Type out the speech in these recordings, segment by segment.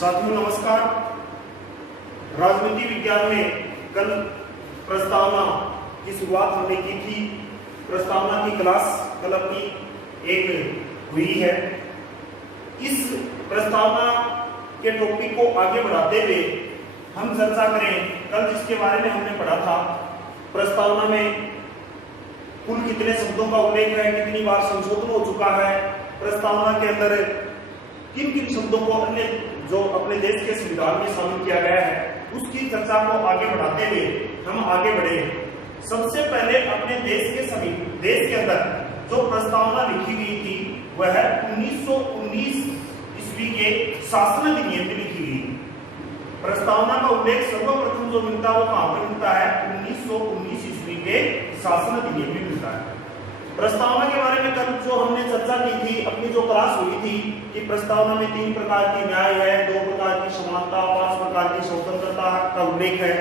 साथियों नमस्कार। राजनीति विज्ञान में कल प्रस्तावना की शुरुआत हमने की थी। प्रस्तावना की क्लास कल अपनी एक हुई है। इस प्रस्तावना के टॉपिक को आगे बढ़ाते हुए हम चर्चा करें कल जिसके बारे में हमने पढ़ा था। प्रस्तावना में कुल कितने शब्दों का उल्लेख है, कितनी बार संशोधन हो चुका है, प्रस्तावना के अंदर किन किन शब्दों को अन्य जो अपने देश के संविधान में शामिल किया गया है, उसकी चर्चा को आगे बढ़ाते हुए हम आगे बढ़े। सबसे पहले अपने देश के अंदर जो प्रस्तावना लिखी गई थी वह 1919 ईस्वी के शासन अधिनियम में लिखी गई। प्रस्तावना का उल्लेख सर्वप्रथम जो मिलता है वो कहां पर मिलता है? 1919 ईस्वी के शासन अधिनियम में मिलता है। प्रस्तावना के बारे में कल जो हमने चर्चा की थी, अपनी जो क्लास हुई थी कि प्रस्तावना में 3 प्रकार की न्याय है, 2 प्रकार की समानता, 5 प्रकार की स्वतंत्रता का उल्लेख है।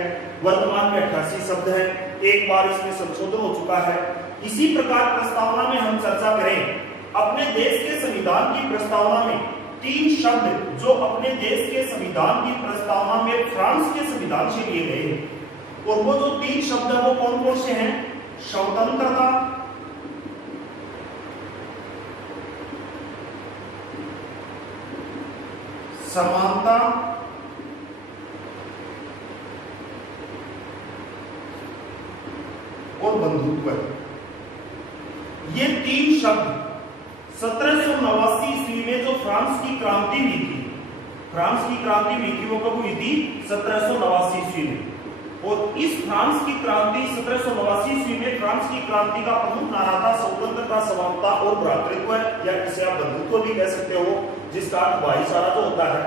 वर्तमान में 88 शब्द है, एक बार इसमें संशोधन हो चुका है। इसी प्रकार प्रस्तावना में हम चर्चा करें अपने देश के संविधान की प्रस्तावना में 3 शब्द जो अपने देश के संविधान की प्रस्तावना में फ्रांस के संविधान से लिए गए हैं। और वो जो 3 शब्द है वो कौन कौन से हैं? स्वतंत्रता, समानता और बंधुत्व। ये 3 शब्द 1789 ईस्वी में जो फ्रांस की क्रांति हुई थी, वो कब हुई थी? 1789 ईस्वी में। और इस फ्रांस की क्रांति 1789 ईस्वी में फ्रांस की क्रांति का प्रमुख नारा था स्वतंत्रता, समानता और भ्रातृत्व, या इसे आप बंधुत्व भी कह सकते हो, जिसका अर्थ भाईचारा जो होता है।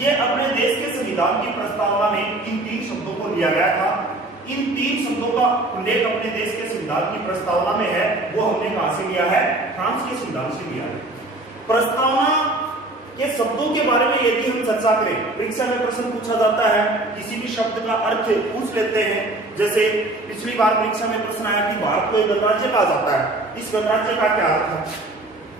ये अपने देश के संविधान की प्रस्तावना में इन 3 शब्दों को लिया गया था। इन 3 शब्दों का उल्लेख अपने देश के संविधान की प्रस्तावना में है। वो हमने कहां से लिया है? फ्रांस के संविधान से लिया है। प्रस्तावना के शब्दों के बारे में यदि हम चर्चा करें, परीक्षा में प्रश्न पूछा जाता है, किसी भी शब्द का अर्थ पूछ लेते हैं। जैसे पिछली बार परीक्षा में प्रश्न आया कि भारत को एक गणराज्य कहा जाता है, इस गणराज्य का क्या अर्थ है?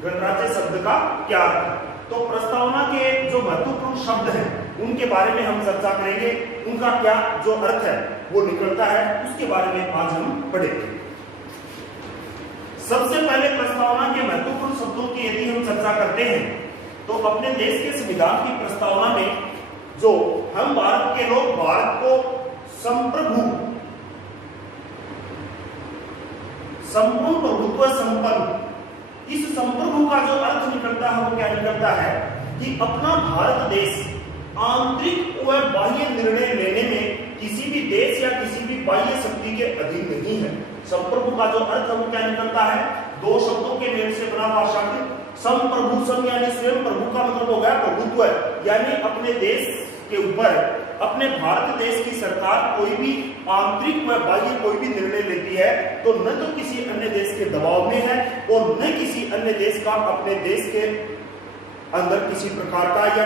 गणराज्य शब्द का क्या अर्थ है? तो प्रस्तावना के जो महत्वपूर्ण शब्द हैं उनके बारे में हम चर्चा करेंगे, उनका क्या जो अर्थ है वो निकलता है, उसके बारे में आज हम पढ़ेंगे। सबसे पहले प्रस्तावना के महत्वपूर्ण शब्दों की यदि हम चर्चा करते हैं तो अपने देश के संविधान की प्रस्तावना में जो हम भारत के लोग भारत को संप्रभु, संपूर्ण प्रभुत्व संपन्न, इस संप्रभु का जो अर्थ निकलता है वो क्या निकलता है कि अपना भारत देश आंतरिक व बाह्य निर्णय लेने में किसी भी देश या किसी भी बाह्य शक्ति के अधीन नहीं है। संप्रभु का जो अर्थ है वो क्या निकलता है? 2 शब्दों के मेल से बना हुआ शब्द संप्रभु, सं यानी स्वयं प्रभु का मतलब हो गया प्रभुत्व, यानी अपने देश के ऊपर अपने भारत देश की सरकार कोई भी आंतरिक व बाह्य कोई भी निर्णय लेती है तो न तो किसी अन्य देश के दबाव में है और न किसी अन्य देश का अपने देश के अंदर किसी प्रकार का या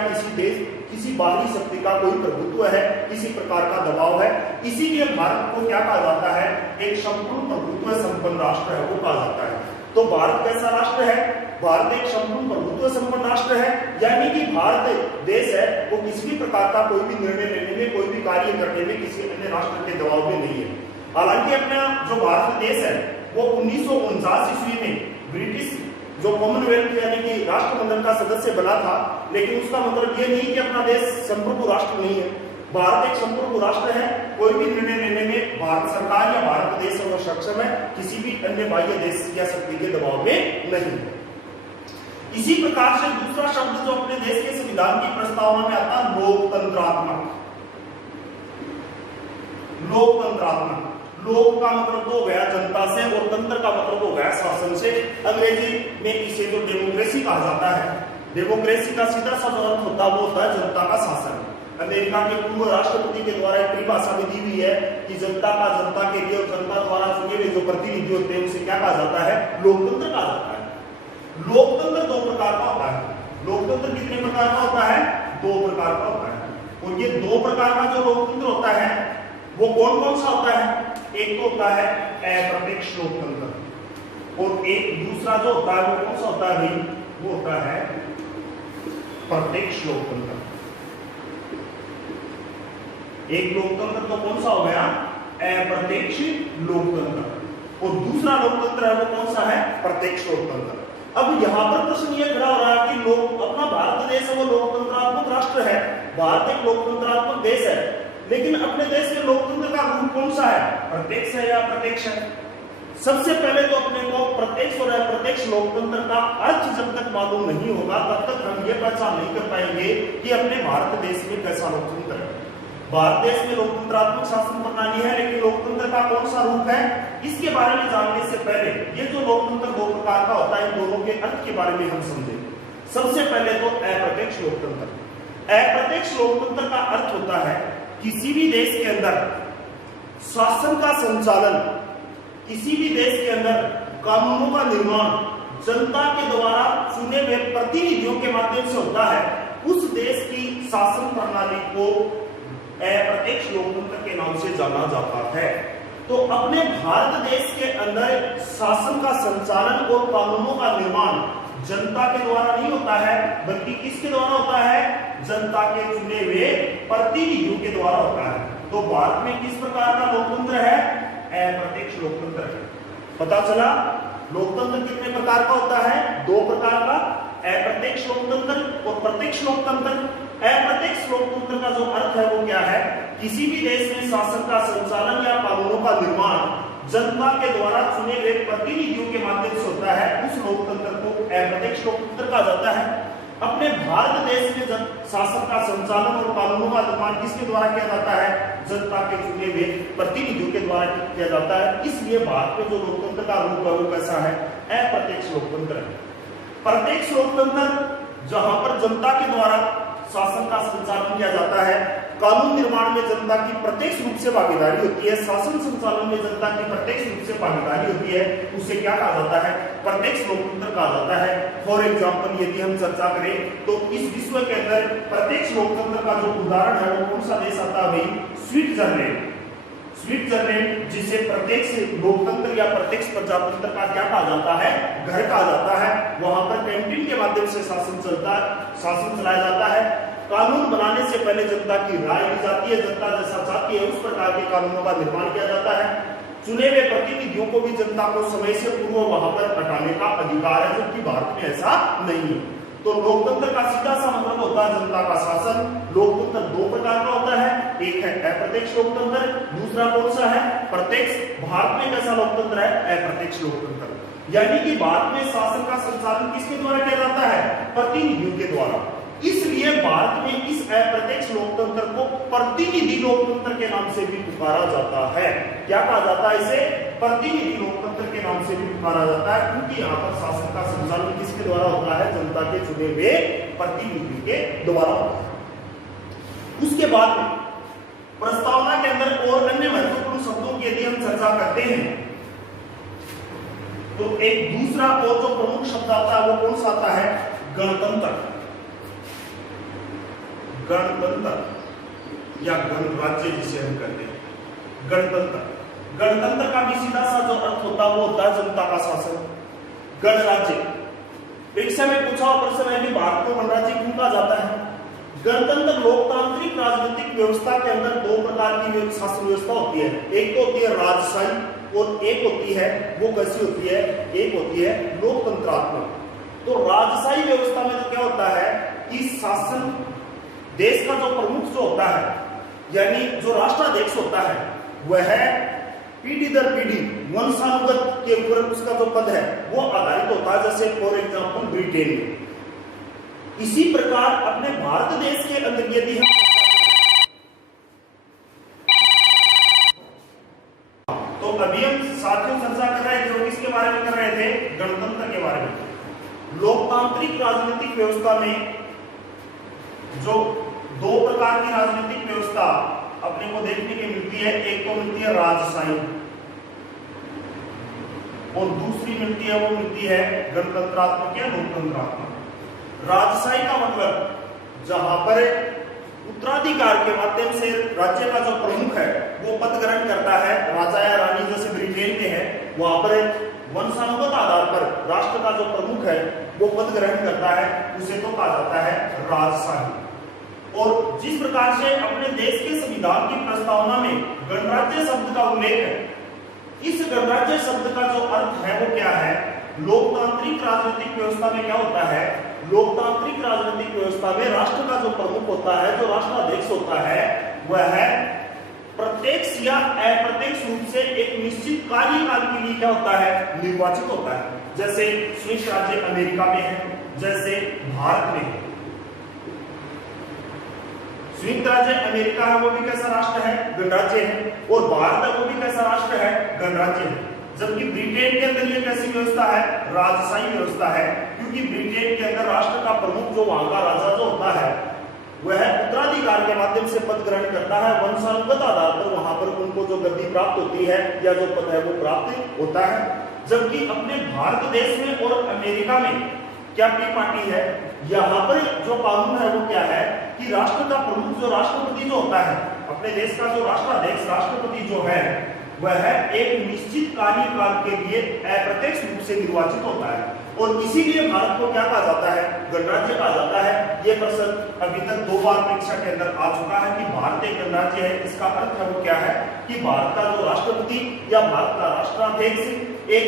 किसी बाहरी शक्ति का कोई प्रभुत्व है, किसी प्रकार का दबाव है। इसीलिए भारत को क्या कहा जाता है? एक संपूर्ण प्रभुत्व संपन्न राष्ट्र है, वो कहा जाता है। तो भारत कैसा राष्ट्र है? भारत एक संपूर्ण प्रभुत्व संपन्न राष्ट्र है, यानी कि भारत देश है वो किसी भी प्रकार का कोई भी निर्णय लेने में, कोई भी कार्य करने में किसी अन्य राष्ट्र के दबाव में नहीं है। हालांकि अपना जो भारत देश है वो 1949 ईस्वी में ब्रिटिश जो कॉमनवेल्थ यानी कि राष्ट्रमंडल का सदस्य बना था, लेकिन उसका मतलब ये नहीं कि अपना देश संप्रभु राष्ट्र नहीं है। भारत एक संप्रभु राष्ट्र है, कोई भी निर्णय लेने में भारत सरकार या भारत देश सक्षम है, किसी भी अन्य बाह्य देश या शक्ति के दबाव में नहीं। इसी प्रकार से दूसरा शब्द जो अपने देश के संविधान की प्रस्तावना में आता है लोकतंत्रात्मक। लोकतंत्रात्मक, लोक का मतलब तो हो गया जनता से और तंत्र का मतलब हो गया शासन से। अंग्रेजी में इसे तो डेमोक्रेसी कहा जाता है। डेमोक्रेसी का सीधा सा अर्थ होता है वो होता है जनता का शासन। अमेरिका के पूर्व राष्ट्रपति के द्वारा एक परिभाषा भी दी हुई है कि जनता का जनता के लिए और जनता द्वारा चुने हुए जो प्रतिनिधि होते हैं उसे क्या कहा जाता है? लोकतंत्र कहा जाता है। लोकतंत्र 2 प्रकार का होता है। लोकतंत्र कितने प्रकार का होता है? 2 प्रकार का होता है। और ये 2 प्रकार का जो लोकतंत्र होता है वो कौन कौन सा होता है? एक तो होता है अप्रत्यक्ष लोकतंत्र और एक दूसरा जो होता है वो कौन सा होता है भाई? वो होता है प्रत्यक्ष लोकतंत्र। एक लोकतंत्र तो कौन सा हो गया, अप्रत्यक्ष लोकतंत्र, और दूसरा लोकतंत्र है वो कौन सा है, प्रत्यक्ष लोकतंत्र। अब यहाँ पर प्रश्न ये खड़ा हो रहा है कि लोग, अपना भारत देश है वो लोकतंत्रात्मक राष्ट्र है, भारत एक लोकतंत्रात्मक देश है, लेकिन अपने देश में लोकतंत्र का रूप कौन सा है, प्रत्यक्ष है या अप्रत्यक्ष है। सबसे पहले तो अपने को प्रत्यक्ष और अप्रत्यक्ष लोकतंत्र का अर्थ जब तक मालूम नहीं होगा तब तक हम ये पहचान नहीं कर पाएंगे कि अपने भारत देश में कैसा लोकतंत्र है। भारत देश में लोकतंत्रात्मक शासन प्रणाली है, लेकिन लोकतंत्र का कौन सा रूप है, इसके बारे में जानने से पहले ये जो लोकतंत्र दो प्रकार का होता है, इन दोनों के अर्थ के बारे में हम समझेंगे। सबसे पहले तो अप्रत्यक्ष लोकतंत्र। अप्रत्यक्ष लोकतंत्र का अर्थ होता है किसी भी देश के अंदर शासन का संचालन, किसी भी देश के अंदर कानूनों का निर्माण जनता के द्वारा चुने हुए प्रतिनिधियों के माध्यम से होता है। उस देश की शासन प्रणाली को अप्रत्यक्ष लोकतंत्र के नाम से जाना जाता है। तो अपने भारत देश के अंदर शासन का संचालन और कानूनों का निर्माण जनता के द्वारा नहीं होता है, बल्कि किसके द्वारा होता है, जनता के चुने हुए प्रतिनिधियों के द्वारा होता है। तो भारत में किस प्रकार का लोकतंत्र है, अप्रत्यक्ष लोकतंत्र है। पता चला लोकतंत्र कितने प्रकार का होता है, दो प्रकार का, अप्रत्यक्ष लोकतंत्र और प्रत्यक्ष लोकतंत्र। अप्रत्यक्ष लोकतंत्र का जो अर्थ है वो क्या है, किसी भी देश में शासन का संचालन या कानूनों का निर्माण जनता के द्वारा चुने गए प्रतिनिधियों के माध्यम से होता है, उस लोकतंत्र को अप्रत्यक्ष लोकतंत्र कहा जाता है। अपने भारत देश में शासन का संचालन और कानूनों का निर्माण किसके द्वारा किया जाता है, जनता के चुने हुए प्रतिनिधियों के द्वारा किया जाता है। इसलिए भारत में जो लोकतंत्र का रूप है वो कैसा है, अप्रत्यक्ष लोकतंत्र है। प्रत्यक्ष लोकतंत्र जहां पर जनता के द्वारा शासन का संचालन किया जाता है, कानून निर्माण में जनता की प्रत्यक्ष रूप से भागीदारी होती है, शासन संचालन में जनता की प्रत्यक्ष रूप से भागीदारी होती है, उसे क्या कहा जाता है, प्रत्यक्ष लोकतंत्र कहा जाता है। फॉर एग्जाम्पल यदि हम चर्चा करें तो इस विश्व के अंदर प्रत्यक्ष लोकतंत्र का जो उदाहरण है वो कौन सा देश आता है भाई, स्विट्जरलैंड। स्विट्जरलैंड जिसे प्रत्यक्ष लोकतंत्र या प्रत्यक्ष प्रजातंत्र का क्या कहा जाता है, घर कहा जाता है। वहां पर कैंटीन के माध्यम से शासन चलाया जाता है। कानून बनाने से पहले जनता की राय ली जाती है, जनता जैसा चाहती है उस प्रकार के कानूनों का निर्माण किया जाता है। चुने हुए प्रतिनिधियों को भी जनता को समय से पूर्व वहां पर हटाने का अधिकार है, जबकि भारत में ऐसा नहीं है। तो लोकतंत्र का सीधा सा मतलब होता है जनता का शासन। लोकतंत्र दो प्रकार का होता है, एक है अप्रत्यक्ष लोकतंत्र, दूसरा कौन सा है, प्रत्यक्ष। भारत में कैसा लोकतंत्र है, अप्रत्यक्ष लोकतंत्र, यानी कि भारत में शासन का संचालन किसके द्वारा किया जाता है, प्रतिनिधियों के द्वारा। इसलिए भारत में इस अप्रत्यक्ष लोकतंत्र को प्रतिनिधि लोकतंत्र के नाम से भी पुकारा जाता है। क्या कहा जाता है इसे, प्रतिनिधि लोकतंत्र के नाम से भी पुकारा जाता है, क्योंकि यहाँ पर शासन का संचालन किसके द्वारा होता है, जनता के चुने हुए प्रतिनिधि के द्वारा होता है। उसके बाद में प्रस्तावना के अंदर और अन्य महत्वपूर्ण शब्दों की यदि हम चर्चा करते हैं तो एक दूसरा और जो प्रमुख शब्द आता है वो कौन सा आता है, गणतंत्र। गणतंत्र या गणराज्य जिसे हम कहते हैं, गणतंत्र। गणतंत्र का भी सीधा सा जो अर्थ होता है वो होता है जनता का शासन। गणराज्य परीक्षा में पूछा प्रश्न है कि भारत को गणराज्य क्यों कहा जाता है। गणतंत्र लोकतांत्रिक राजनीतिक व्यवस्था के अंदर दो प्रकार की शासन व्यवस्था होती है, एक तो होती है राजशाही और एक होती है, वो कैसी होती है, एक होती है लोकतंत्रात्मक। तो राजशाही व्यवस्था में तो क्या होता है कि शासन देश का जो प्रमुख जो होता है, यानी जो राष्ट्राध्यक्ष होता है, वह पीढ़ी दर पीढ़ी वंशानुगत के ऊपर उसका जो पद है वो आधारित होता है, जैसे फॉर एग्जांपल ब्रिटेन में। इसी प्रकार अपने भारत देश के अंदर यदि हम तो अभी हम साथियों चर्चा कर रहे थे, किसके बारे में कर रहे थे, गणतंत्र के बारे में। लोकतांत्रिक राजनीतिक व्यवस्था में जो दो प्रकार की राजनीतिक व्यवस्था अपने को देखने की मिलती है, एक तो मिलती है राजशाही और दूसरी मिलती है वो मिलती है गणतंत्रात्मक या लोकतंत्रात्मक। राजशाही का मतलब जहां पर उत्तराधिकार के माध्यम से राज्य का जो प्रमुख है वो पद ग्रहण करता है, राजा या रानी जैसे ब्रिटेन में है, वहां पर वंशानुगत आधार पर राष्ट्र का जो प्रमुख है वो पद ग्रहण करता है, उसे तो कहा जाता है राजशाही। और जिस प्रकार से अपने देश के संविधान की प्रस्तावना में गणराज्य शब्द का उल्लेख है, इस गणराज्य शब्द का जो अर्थ है वो क्या है? लोकतांत्रिक राजनीतिक व्यवस्था में क्या होता है? लोकतांत्रिक राजनीतिक व्यवस्था में राष्ट्र का जो प्रमुख होता है, जो राष्ट्राध्यक्ष होता है, वह प्रत्यक्ष या अप्रत्यक्ष रूप से एक निश्चित कार्यकाल के लिए क्या होता है? निर्वाचित होता है। जैसे संयुक्त राज्य अमेरिका में है, जैसे भारत में है। संयुक्त राज्य अमेरिका है वो भी कैसा राष्ट्र है? गणराज्य है। और भारत है वो भी कैसा राष्ट्र है? गणराज्य है। जबकि ब्रिटेन के अंदर ये कैसी व्यवस्था है? राजशाही व्यवस्था है, क्योंकि ब्रिटेन के अंदर राष्ट्र का प्रमुख जो वहां का राजा जो होता है वह उत्तराधिकार के माध्यम से पद ग्रहण करता है। वंशानुगत आधार पर वहां पर उनको जो गद्दी प्राप्त होती है या जो पद है वो प्राप्त होता है। जबकि अपने भारत देश में और अमेरिका में क्या पार्टी है? यहाँ पर जो कानून है वो क्या है कि राष्ट्र का प्रमुख जो राष्ट्रपति जो होता है, अपने देश का जो राष्ट्राध्यक्ष राष्ट्रपति जो है वह एक निश्चित कार्यकाल के लिए अप्रत्यक्ष रूप से निर्वाचित होता है। और इसीलिए भारत को क्या कहा जाता है? गणराज्य कहा जाता है। यह प्रश्न अभी तक 2 बार परीक्षा के अंदर आ चुका है कि भारत एक गणराज्य है। इसका अर्थ है वो क्या है कि भारत का जो राष्ट्रपति या भारत का राष्ट्राध्यक्ष एक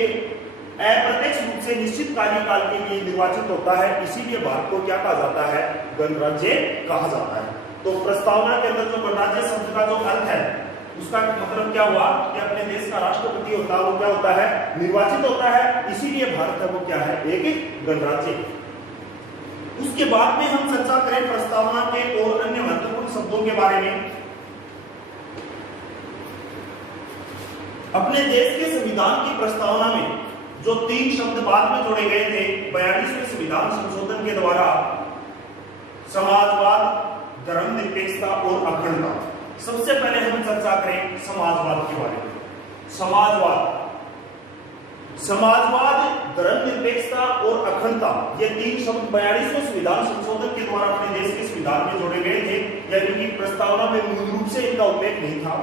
अप्रत्यक्ष रूप से निश्चित कार्यकाल के लिए निर्वाचित होता है। इसीलिए भारत को क्या कहा जाता है? गणराज्य कहा जाता है। तो प्रस्तावना के अंदर जो गणराज्य शब्द का जो अर्थ है उसका मतलब क्या हुआ कि अपने देश का राष्ट्रपति होता है वो क्या होता है? निर्वाचित होता है। इसीलिए भारत है वो क्या है? एक गणराज्य। उसके बाद में हम चर्चा करें प्रस्तावना के और अन्य महत्वपूर्ण शब्दों के बारे में। अपने देश के संविधान की प्रस्तावना में जो 3 शब्द बाद में जोड़े गए थे 42वें संविधान संशोधन के द्वारा, समाजवाद, धर्मनिरपेक्षता और अखंडता। सबसे पहले हम चर्चा करें समाजवाद के बारे में। समाजवाद, धर्मनिरपेक्षता और अखंडता, ये 3 शब्द 42वें संविधान संशोधन के द्वारा अपने देश के संविधान में जोड़े गए थे, यानी कि प्रस्तावना में मूल रूप से इनका उल्लेख नहीं था।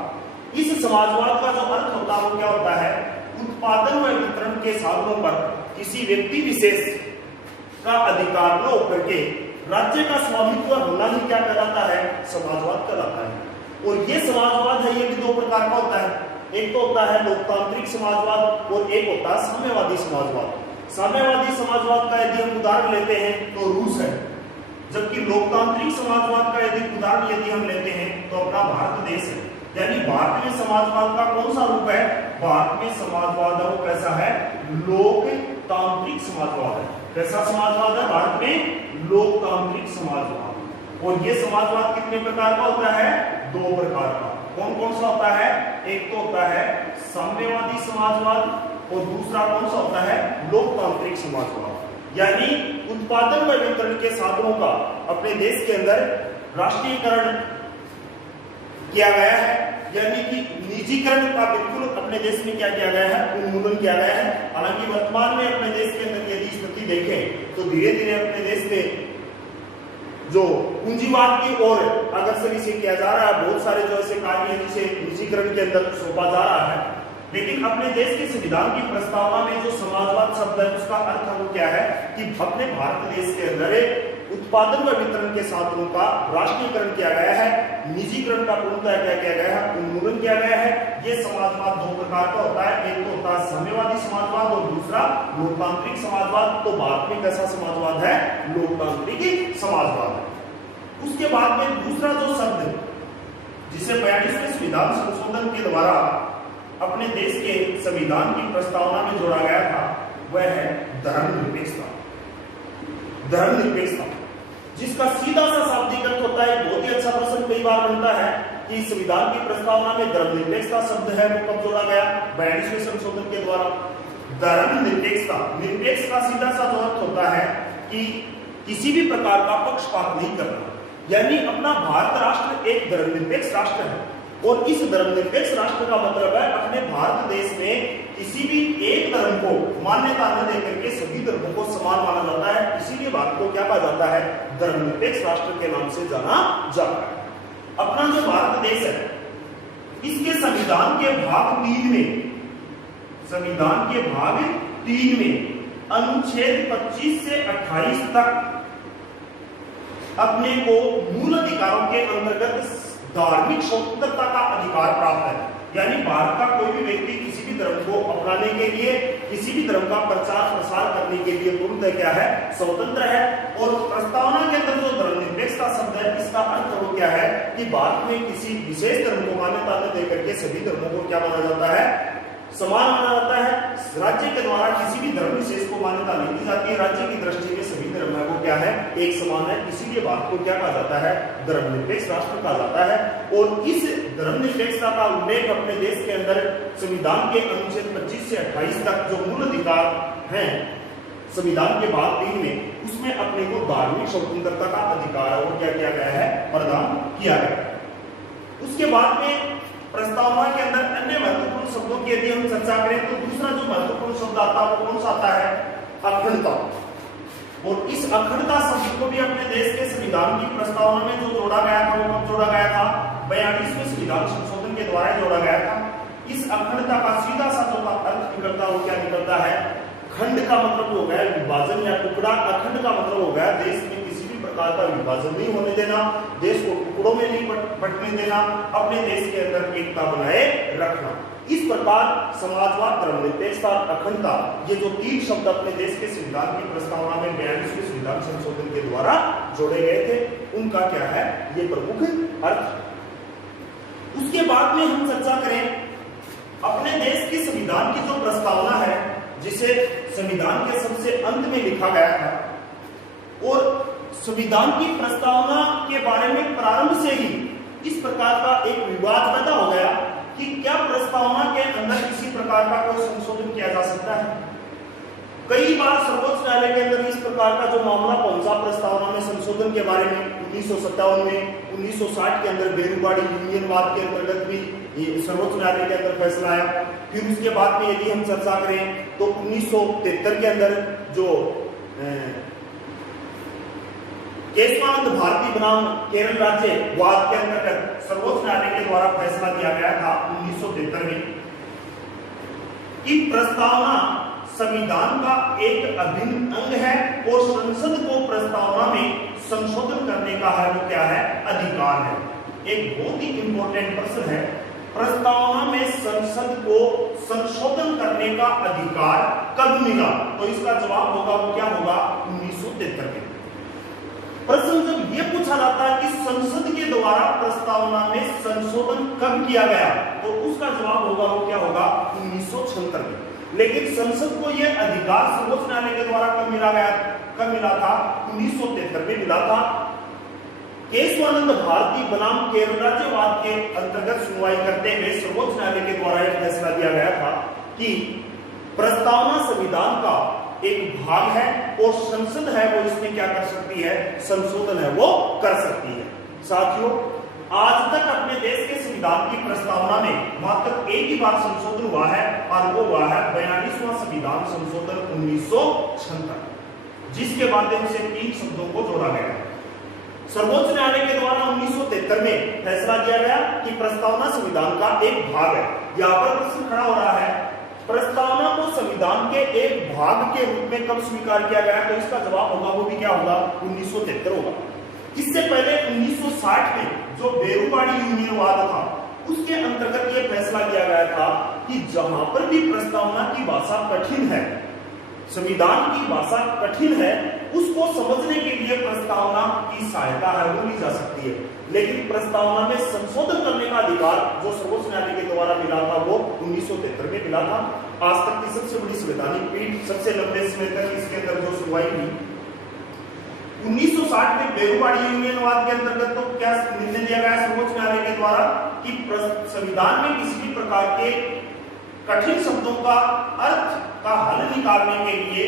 इस समाजवाद का जो अर्थ होता है वो क्या होता है? उत्पादन व वितरण के साधनों पर किसी व्यक्ति विशेष का अधिकार न होकर के राज्य का स्वामित्व होना ही क्या कहलाता है? समाजवाद कहलाता है। और ये समाजवाद है, ये भी 2 प्रकार का होता है। एक तो होता है लोकतांत्रिक समाजवाद और एक होता है साम्यवादी समाजवाद। साम्यवादी समाजवाद का यदि हम उदाहरण लेते हैं तो रूस है, जबकि लोकतांत्रिक समाजवाद का यदि उदाहरण यदि हम लेते हैं तो अपना भारत देश है। यानी भारत में समाजवाद का कौन सा रूप है? भारत में समाजवाद है वो कैसा है? लोकतांत्रिक समाजवाद है। कैसा समाजवाद है भारत में? लोकतांत्रिक समाजवाद। और ये समाजवाद कितने प्रकार का होता है? 2 प्रकार का। कौन कौन सा होता है? एक तो होता है साम्यवादी समाजवाद और दूसरा कौन सा होता है? लोकतांत्रिक समाजवाद। यानी उत्पादन व वितरण के साधनों का अपने देश के अंदर राष्ट्रीयकरण किया गया है, यानी कि निजीकरण का बिल्कुल अपने देश में क्या किया गया है? उन्मूलन किया गया है। हालांकि वर्तमान में अपने देश के अंदर यदि स्थिति देखें तो धीरे धीरे अपने देश में जो पूंजीवाद की ओर अग्रसर इसे किया जा रहा है। बहुत सारे जो ऐसे कार्य हैं जिसे निजीकरण के अंदर सौंपा जा रहा है। लेकिन अपने देश के संविधान की प्रस्तावना में जो समाजवाद शब्द है उसका अर्थ वो क्या है कि अपने भारत देश के अंदर उत्पादन व वितरण के साधनों का राष्ट्रीयकरण किया गया है, निजीकरण का पूर्णतः क्या किया गया है? उन्मूलन किया गया है। ये समाजवाद 2 प्रकार का होता है। एक तो होता है साम्यवादी समाजवाद और दूसरा लोकतांत्रिक समाजवाद। तो भारत में कैसा समाजवाद है? लोकतांत्रिक समाजवाद। उसके बाद में दूसरा जो शब्द जिसे 42वें संविधान संशोधन के द्वारा अपने देश के संविधान की प्रस्तावना में जोड़ा गया था वह है धर्मनिरपेक्षता। धर्मनिरपेक्षता जिसका सीधा सा शाब्दिक अर्थ होता है। बहुत ही अच्छा प्रश्न कई बार बनता है कि संविधान की प्रस्तावना में धर्मनिरपेक्षता शब्द है वो कब जोड़ा गया? 42वें संशोधन के द्वारा। धर्मनिरपेक्षता, निरपेक्ष का सीधा सा जो अर्थ होता है कि किसी भी प्रकार का पक्षपात नहीं करना। यानी अपना भारत राष्ट्र एक धर्मनिरपेक्ष राष्ट्र है और इस धर्मनिरपेक्ष राष्ट्र का मतलब है अपने भारत देश में किसी भी एक धर्म को मान्यता न देकर के सभी धर्मों को समान माना जाता है। इसीलिए भारत को क्या कहा जाता है? धर्मनिरपेक्ष राष्ट्र के नाम से जाना जाता है। अपना जो भारत देश है इसके संविधान के भाग 3 में, संविधान के भाग 3 में अनुच्छेद 25 से 28 तक अपने को मूल अधिकारों के अंतर्गत धार्मिक स्वतंत्रता का अधिकार प्राप्त है। यानी भारत का कोई भी व्यक्ति किसी भी धर्म को अपनाने के लिए, किसी भी धर्म का प्रचार प्रसार करने के लिए पूर्णतः क्या है, स्वतंत्र है। और प्रस्तावना के अंदर जो धर्मनिरपेक्षता शब्द है, इसका अर्थ वो क्या है कि भारत में किसी विशेष धर्म को मान्यता न देकर के सभी धर्मों को क्या माना जाता है, समान माना जाता है। राज्य के द्वारा किसी भी धर्म विशेष को मान्यता नहीं दी जाती है। राज्य की दृष्टि में सभी धर्म है वो क्या है, एक समान है। इसीलिए भारत को क्या कहा जाता है, धर्मनिरपेक्ष राष्ट्र कहा जाता है। और इस धर्मनिरपेक्षता का उल्लेख अपने देश के अंदर संविधान के अनुच्छेद 25 से 28 तक जो मूल अधिकार हैं संविधान के भाग 3 में, उसमें अपने को धार्मिक स्वतंत्रता का अधिकार है वो क्या किया गया है, प्रदान किया गया। उसके बाद में प्रस्तावना के अंदर अन्य महत्वपूर्ण शब्दों की यदि हम चर्चा करें तो दूसरा जो महत्वपूर्ण शब्द आता है वो कौन सा आता है, अखंडता। और इस अखंडता शब्द को भी अपने देश के संविधान की प्रस्तावना में जो जोड़ा गया था वो कब जोड़ा गया था, 42वें संविधान संशोधन के द्वारा जोड़ा गया था। इस अखंडता का सीधा सा जो अर्थ निकलता है वो क्या निकलता है, खंड का मतलब हो गया विभाजन या टुकड़ा, अखंड का मतलब हो गया देश में किसी भी प्रकार का विभाजन नहीं होने देना, देश को टुकड़ों में नहीं बंटने देना, अपने देश के अंदर एकता बनाए रखना। इस प्रकार समाजवाद, धर्मनिरपेक्षता और अखंडता, ये जो 3 शब्द अपने देश के संविधान की प्रस्तावना में 42वें संविधान संशोधन के द्वारा जोड़े गए थे, उनका क्या है, ये प्रमुख अर्थ। उसके बाद में हम चर्चा करें अपने देश के संविधान की जो प्रस्तावना है, जिसे संविधान के सबसे अंत में लिखा गया था। और संविधान की प्रस्तावना के बारे में प्रारंभ से ही इस प्रकार का एक विवाद पैदा हो गया कि क्या प्रस्तावना के अंदर किसी प्रकार का कोई संशोधन किया जा सकता है। कई बार सर्वोच्च न्यायालय के अंदर इस प्रकार का जो मामला पहुंचा प्रस्तावना में संशोधन के बारे में, 1957 में, 1960 के अंदर बेरूबाड़ी यूनियनवाद के अंतर्गत भी सर्वोच्च न्यायालय के अंदर फैसला आया। फिर उसके बाद में यदि हम चर्चा करें तो 1973 के अंदर जो केशवानंद भारती बनाम केरल राज्य वाद के अंतर्गत सर्वोच्च न्यायालय के द्वारा फैसला दिया गया था 1973 में कि प्रस्तावना संविधान का एक अभिन्न अंग है और संसद को प्रस्तावना में संशोधन करने का है वो क्या है, अधिकार है। एक बहुत ही इंपॉर्टेंट प्रश्न है, प्रस्तावना में संसद को संशोधन करने का अधिकार कब मिला, तो इसका जवाब होगा वो क्या होगा, 1973 में। प्रश्न जब ये पूछा जाता है कि संसद के द्वारा प्रस्तावना में संशोधन कब किया गया, तो उसका जवाब होगा वो क्या होगा, 1976 में। लेकिन संसद को यह अधिकार सर्वोच्च न्यायालय के द्वारा कब मिला था, 1973 में मिला था। केशवानंद भारती बनाम केरल राज्यवाद के अंतर्गत सुनवाई करते हुए सर्वोच्च न्यायालय के द्वारा यह फैसला दिया गया था कि प्रस्तावना संविधान का एक भाग है और संसद है वो इसमें क्या कर सकती है, संशोधन है वो कर सकती है। साथियों, आज तक अपने देश के संविधान की प्रस्तावना में मात्र एक ही बार संशोधन हुआ है और वो हुआ है 42वां संविधान संशोधन 1976, जिसके माध्यम से 3 शब्दों को जोड़ा गया। सर्वोच्च न्यायालय के द्वारा 1973 में फैसला दिया गया कि प्रस्तावना संविधान का एक भाग है। यहाँ पर प्रश्न खड़ा हो रहा है, प्रस्तावना को संविधान के एक भाग के रूप में कब स्वीकार किया गया, तो इसका जवाब होगा वो भी क्या होगा, 1973 होगा। इससे पहले 1960 में जो बेरूबाड़ी यूनियनवाद था उसके अंतर्गत यह फैसला किया गया था कि जहां पर भी प्रस्तावना की भाषा कठिन है, संविधान की भाषा कठिन है, उसको समझने के लिए प्रस्तावना की सहायता है वो ली जा सकती है। लेकिन प्रस्तावना में संशोधन करने का अधिकार जो सर्वोच्च न्यायालय के द्वारा मिला था वो 1973 में मिला था। आज तक की सबसे बड़ी संवैधानिक पीठ, सबसे लंबे समय तक इसके अंदर जो सुनवाई हुई 1960 में बेरूबाड़ी यूनियनवाद के अंतर्गत तो क्या निर्णय दिया गया सर्वोच्च न्यायालय के द्वारा कि संविधान में किसी भी प्रकार के कठिन शब्दों का अर्थ का हल निकालने के लिए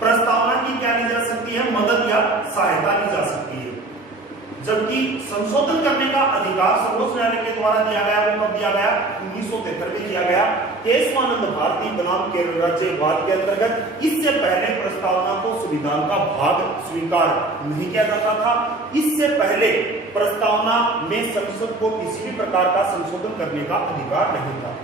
प्रस्तावना की क्या ली जा सकती है, मदद या सहायता ली जा सकती है। जबकि संशोधन करने का अधिकार सर्वोच्च न्यायालय के द्वारा दिया गया, वो कब दिया गया, 1973 में दिया गया केशवानंद भारती बनाम केरल राज्यवाद के अंतर्गत। इससे पहले प्रस्तावना को संविधान का भाग स्वीकार नहीं किया जाता था। इससे पहले प्रस्तावना में संसद को किसी भी प्रकार का संशोधन करने का अधिकार नहीं था।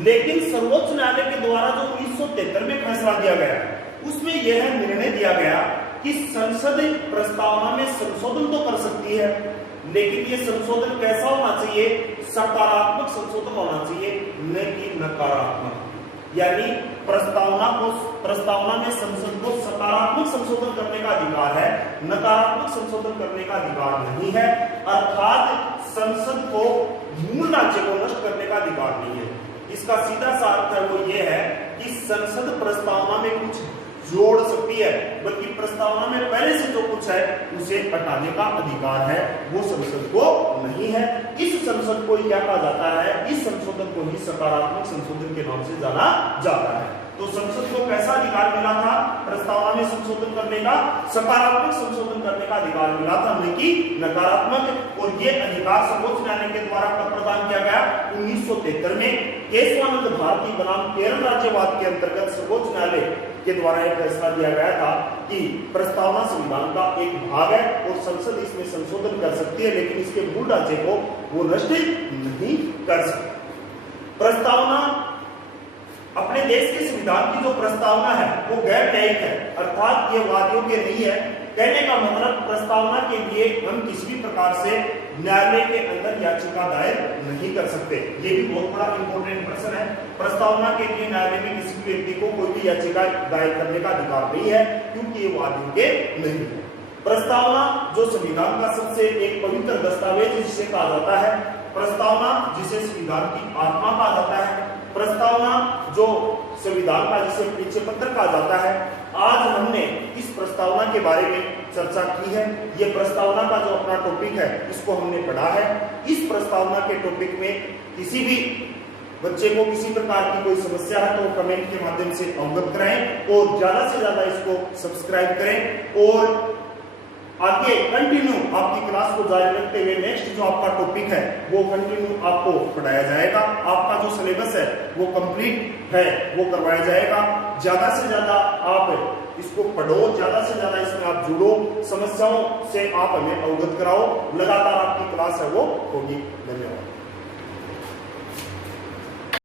लेकिन सर्वोच्च न्यायालय के द्वारा जो 1973 में फैसला दिया गया उसमें यह निर्णय दिया गया कि संसद प्रस्तावना में संशोधन तो कर सकती है, लेकिन ये संशोधन कैसा होना चाहिए? सकारात्मक संशोधन होना चाहिए, न कि नकारात्मक। यानी प्रस्तावना में संसद को सकारात्मक संशोधन करने का अधिकार है, नकारात्मक संशोधन करने का अधिकार नहीं है। अर्थात संसद को मूल राज्य को नष्ट करने का अधिकार नहीं है। इसका सीधा सा अर्थ है वो ये है कि संसद प्रस्तावना में कुछ जोड़ सकती है, बल्कि प्रस्तावना में पहले से जो कुछ है उसे हटाने का अधिकार है, वो संसद को नहीं है। इस संसद को क्या कहा जाता है? इस संशोधन को ही सकारात्मक संशोधन के नाम से जाना जाता है। तो संसद को कैसा अधिकार मिला था? प्रस्तावना में संशोधन करने का, सकारात्मक संशोधन करने का अधिकार मिला था, न कि नकारात्मक। और ये अधिकार सर्वोच्च न्यायालय के द्वारा कब प्रदान किया गया? 1973 में केशवानंद भारती बनाम केरल राज्यवाद के अंतर्गत सर्वोच्च न्यायालय के द्वारा एक फैसला दिया गया था कि प्रस्तावना संविधान का एक भाग है और संसद इसमें संशोधन कर सकती है, लेकिन इसके मूल राज्य को वो नष्ट नहीं कर सकती। प्रस्तावना अपने देश के संविधान की जो प्रस्तावना है वो गैर न्यायिक है, अर्थात ये वादियों के नहीं है। कहने का मतलब प्रस्तावना के लिए हम किसी भी प्रकार से न्यायालय के अंदर याचिका दायर नहीं कर सकते। ये भी बहुत बड़ा इंपॉर्टेंट प्रश्न है। प्रस्तावना के लिए न्यायालय में किसी भी व्यक्ति को कोई भी याचिका दायर करने का अधिकार नहीं है, क्योंकि ये वादियों के नहीं है। प्रस्तावना जो संविधान का सबसे एक पवित्र दस्तावेज जिसे कहा जाता है, प्रस्तावना जिसे संविधान की आत्मा कहा जाता है, प्रस्तावना जो संविधान का जिसे परिचय पत्र कहा जाता है। आज हमने इस प्रस्तावना के बारे में चर्चा की है। ये प्रस्तावना का जो अपना टॉपिक है इसको हमने पढ़ा है। इस प्रस्तावना के टॉपिक में किसी भी बच्चे को किसी प्रकार की कोई समस्या है तो कमेंट के माध्यम से अवगत कराएं और ज्यादा से ज्यादा इसको सब्सक्राइब करें और आगे कंटिन्यू आपकी क्लास को जारी रखते हुए नेक्स्ट जो आपका टॉपिक है वो कंटिन्यू आपको पढ़ाया जाएगा। आपका जो सिलेबस है वो कंप्लीट है, वो करवाया जाएगा। ज्यादा से ज्यादा आप इसको पढ़ो, ज्यादा से ज्यादा इसमें आप जुड़ो, समस्याओं से आप हमें अवगत कराओ। लगातार आपकी क्लास है वो होगी। धन्यवाद।